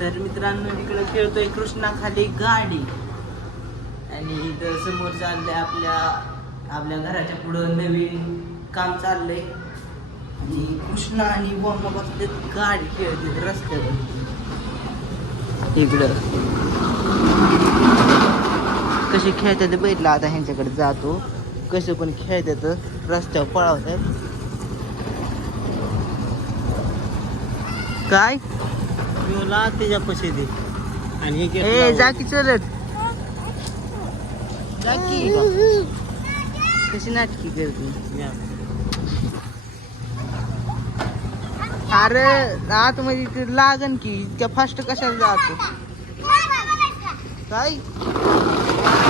तर मित्रांनो इकडे खेळतोय कृष्णाखाली गाडी. आणि इथं समोर चाललंय आपल्या आपल्या घराच्या पुढं नवीन काम चाललंय. आणि कृष्णा आणि बॉम्बा बसले गाडी खेळते रस्त्यावर. इकडं. कसे खेळतात बैठला आता ह्यांच्याकडे जातो. कसं पण खेळतात रस्त्यावर पळावतात. काय? मला त्याच्या पशी दे. आणि हे ए जा की चलत जा की. कशी नाटकी करते. अरे आतमध्ये ते लागन की इतक्या फास्ट कशाला जातो? काय?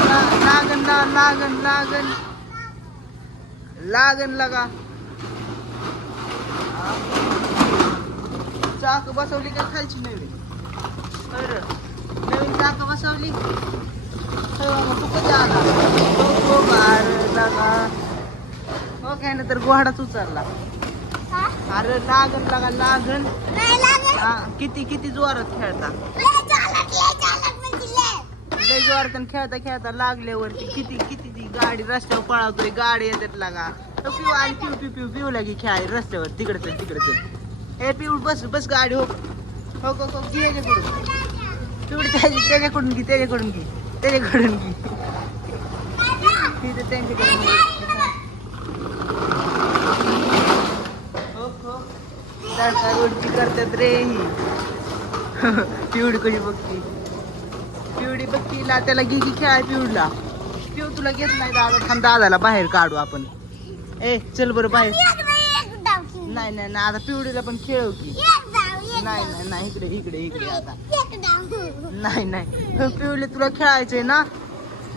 ला- लागन ला- लागन लागन. लागन लगा. चाक बसवली का खालची नवीन बरं. नवीन चाक बसवली? हो, हो, हो, हो काय ना तर गोहाडाच उचलला. अरे लागन लागा लागन हा, किती किती जोरात खेळता? लय जोरात खेळता खेळता लागल्यावरती किती किती ती गाडी रस्त्यावर पळवतोय गाडी येतात लागा. पिऊ आणि पिऊ पिऊ पिऊ पिऊ लागी खेळाय रस्त्यावर. तिकडे चल तिकडे चल. हे पिऊ बस बस गाडी हो. हो हो हो घे याच्याकडून पिवडी त्याच्या त्याच्याकडून घे त्याच्याकडून घे त्याच्याकडून घे. तिथे त्यांच्याकडून घे. हो हो. करतात रे ही. पिवडी कशी बघती? पिवडी बघतीला त्याला घे की खेळाय पिवडला पिव तुला घेत नाही दादा. थांब दादाला बाहेर काढू आपण. ए चल बरं बाहेर. नाही नाही नाही आता पिवडीला पण खेळू की. नाही नाही नाही इकडे इकडे इकडे आता. नाही नाही. पिवले तुला खेळायचंय ना?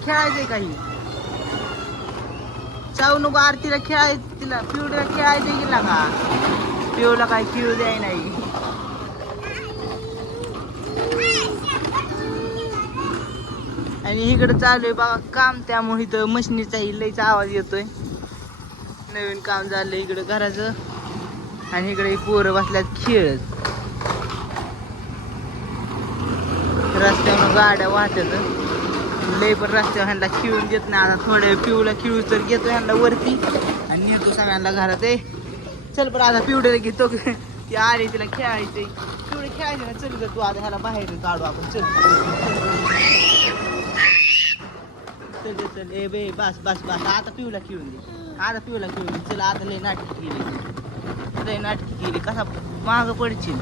खेळायचंय काही चावू नको आरतीला खेळाय तिला पिवडीला खेळायचंय गेला का? पिवला काय खेळू द्याय नाही. आणि इकडे चालू आहे बघा काम त्यामुळे इथं मशनीचाही लईचा आवाज येतोय. नवीन काम झालं इकडे घराचं. आणि इकडे पोरं बसल्यात खेळत. रस्त्यावर गाड्या वाहतात लय पण रस्त्यावर ह्यांना खिळून देत नाही. आता थोडे पिवला खिळू तर घेतो ह्यांना वरती. आणि नेतो सगळ्यांना घरात. ए चल बरं आता पिवड्याला घेतो. ती आली तिला खेळायचे पिवडे खेळायचे ना चल ग तू आता ह्याला बाहेर काढू आपण. चल. चल चल, ए बे बस बस बस. आता पिवला खिळून दे. आता पिवला खिळून दे. चल आता लय नाटक केली लय नाटकी केली कसा माग पडशील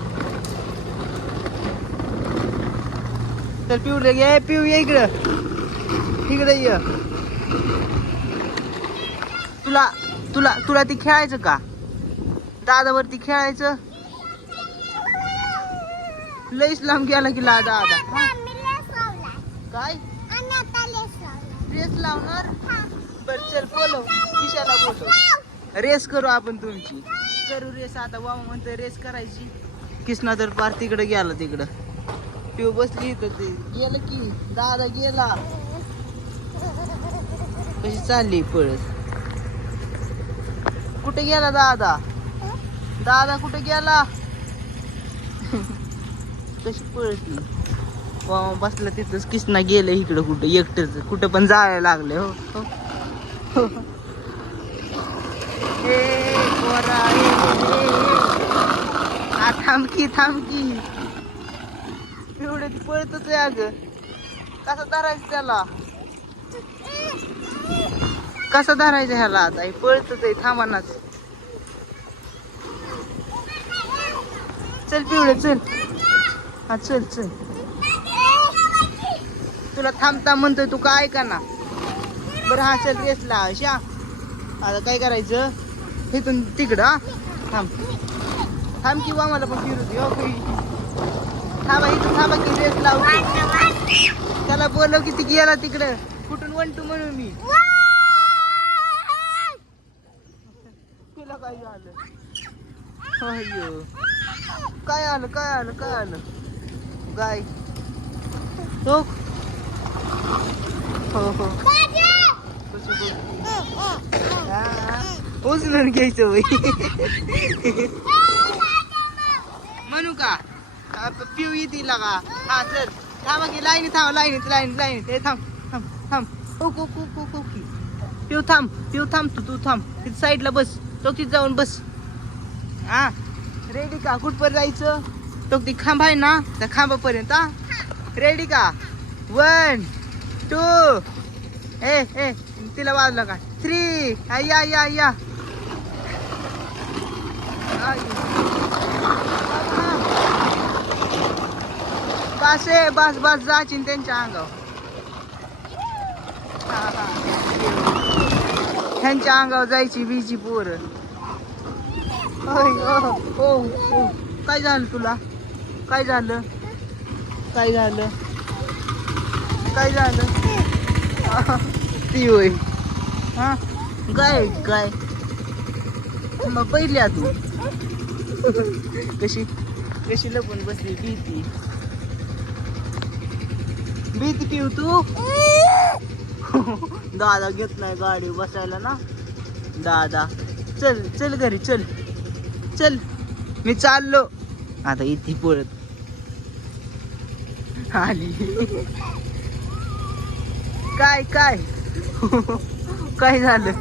तर पिवलं ये पिऊ ये इकडं. इकडे ये. तुला तुला तुला ती खेळायचं का? दादावरती खेळायचं? लईच लांब गेला की ला दादा? काय? रेस लावणार? बर चल बोलव. किशाला बोलव. रेस करू आपण तुमची. करू रेस आता बाबा म्हणतो रेस करायची. किसना तर पार तिकडे गेला तिकडं. पिऊ बसली इथं ते. गेलं की दादा गेला. कशी चालली पळत. कुठे गेला दादा? दादा कुठे गेला? कशी पळतली वा बसला तिथंच किसना गेलं इकडं कुठं एकटंच. कुठं पण जायला लागले हो हो. हो. ए, हा थांबकी ए, थांब की थांब की. एवढे पळतच आहे अग. कसं धरायचं त्याला? कसं धरायचं ह्याला आता? पळतच आहे थांबानाच चल पिवळे चल. हा चल चल. तुला थांबता म्हणतोय तू काय ऐका ना. बरं हा चल रेसला अशा आता काय करायचं? इथून तिकडं थांब थांब किंवा मला पण फिरू दे हो काही थांबा इथं थांबा की रेस लावतो त्याला बोलव किती गेला तिकडं कुठून वंटू म्हणून मी तुला काय झालं अय्यो काय आलं काय आलं काय आलं गाय हो हो हो कसं बोल- हा, उचलून घ्यायचं बाई म्हणू का हा, प- पिऊ येते का हा चल. थांबा की लाईनी थांब लाईनीत लाईन लाईनीत. हे थांब थांब थांब. ओ को को को को की. पिऊ थांब पिऊ थांब तू तू थांब. तिथे साईडला बस. तो जाऊन बस. हा. रेडी का? कुठपर जायचं? तो ती खांब आहे ना? त्या खांबापर्यंत हा. रेडी का? वन टू ए ए तिला वाजलं का? थ्री या या या आई. बस आहे बस बस जाचीन त्यांच्या अंगावर हा, हा. त्यांच्या अंगावर जायची बीची पोर हो हो काय झालं तुला काय झालं काय झालं काय झालं आहा, ती होय हा काय काय मग पहिल्या तू कशी? कशी लपून बसली? भीती. भीती पिऊ तू? दादा घेत नाही गाडी बसायला ना. दादा. चल चल घरी चल. चल. मी चाललो. आता इथे पळत आली. काय काय? काय झालं?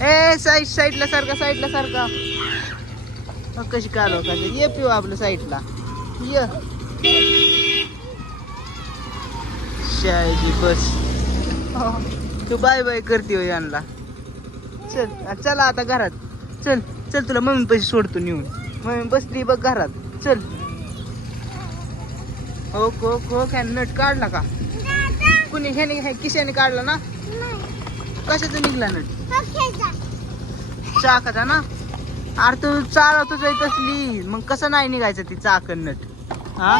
ए साईड साईडला सारखा साईडला सारखा. मग कशी कालव का? ये पिऊ आपलं साईडला. ये. शाळेची बस. तू बाय बाय करते हो यांना. चल चला आता घरात. चल चल तुला मम्मी पैसे सोडतो नेऊन. मम्मी बसली बघ घरात. चल. हो हो हो काय नट काढला का? कुणी ह्याने ह्या किशाने काढला ना? कशाचा निघला नट? चाकाचा ना अरे तू चालवतोच आहे तसली. मग कसं नाही निघायचं ती चाकण नट हा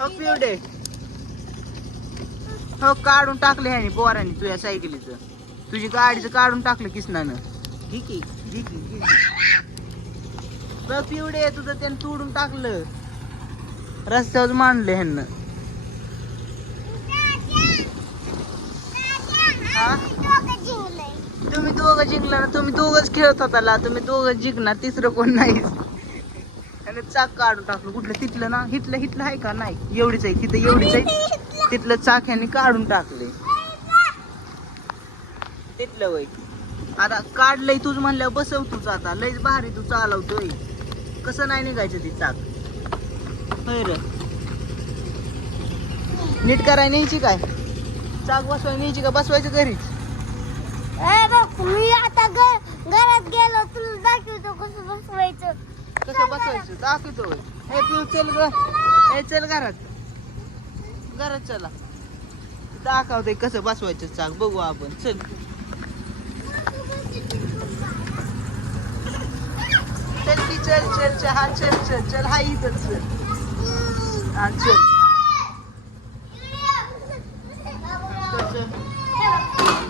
हो पिवडे हो काढून टाकले ह्याने पोराने तुझ्या सायकलीचं. तुझी गाडीचं काढून टाकलं किसनानं. बघ पिवडे तुझं त्यानं तोडून टाकलं. रस्त्यावर मांडलं ह्यांना. हा? तुम्ही दोघं जिंकला ना तुम्ही दोघच खेळत होता तुम्ही दोघं जिंकणार तिसरं कोण नाही. आणि चाक काढून टाकलं. कुठलं? तिथलं ना? हिथलं हिथलं आहे का? नाही. एवढीच आहे. तिथं एवढीच आहे. तिथलं चाक ह्याने काढून टाकले. तिथलं वय. आता काढलंय तूच म्हणल्यावर बसव तूच आता. लयच भारी तू चालवतोय. कसं नाही निघायचं ती चाक? होय रे. नीट करायला न्यायची काय? चाक बसवाय न्यायची का? बसवायचं घरीच. मी आता घरात गेलो तुला दाखवतो कसं बसवायचं. कसं बसवायचं? दाखवतो. हे पिऊ चल ग. हे चल घरात. घरात चला. दाखवतोय कसं बसवायचं चाक बघू आपण. चल. चल की चल चल चल. हा चल चल चल. हा इथं चल. हा चल.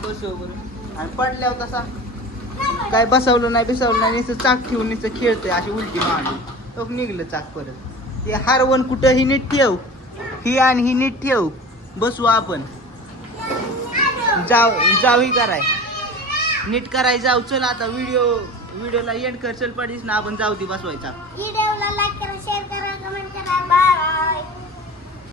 बसव बरं. आणि पडल्यावर कसा काय बसवलं नाही बिसवलं नाही नुसतं चाक ठेवून नुसतं खेळतोय अशी उलटी मांडून तो निघलं चाक परत. ते हारवण कुठं ही नीट ठेव. ही आणि ही नीट ठेव. बसू आपण. जाव जाऊ कराय. नीट कराय जाऊ. चल आता व्हिडिओ व्हिडिओला एंड कर. चल पडीस ना आपण जाऊ ती बसवायचा. व्हिडिओला लाईक करा शेअर करा कमेंट करा. बाय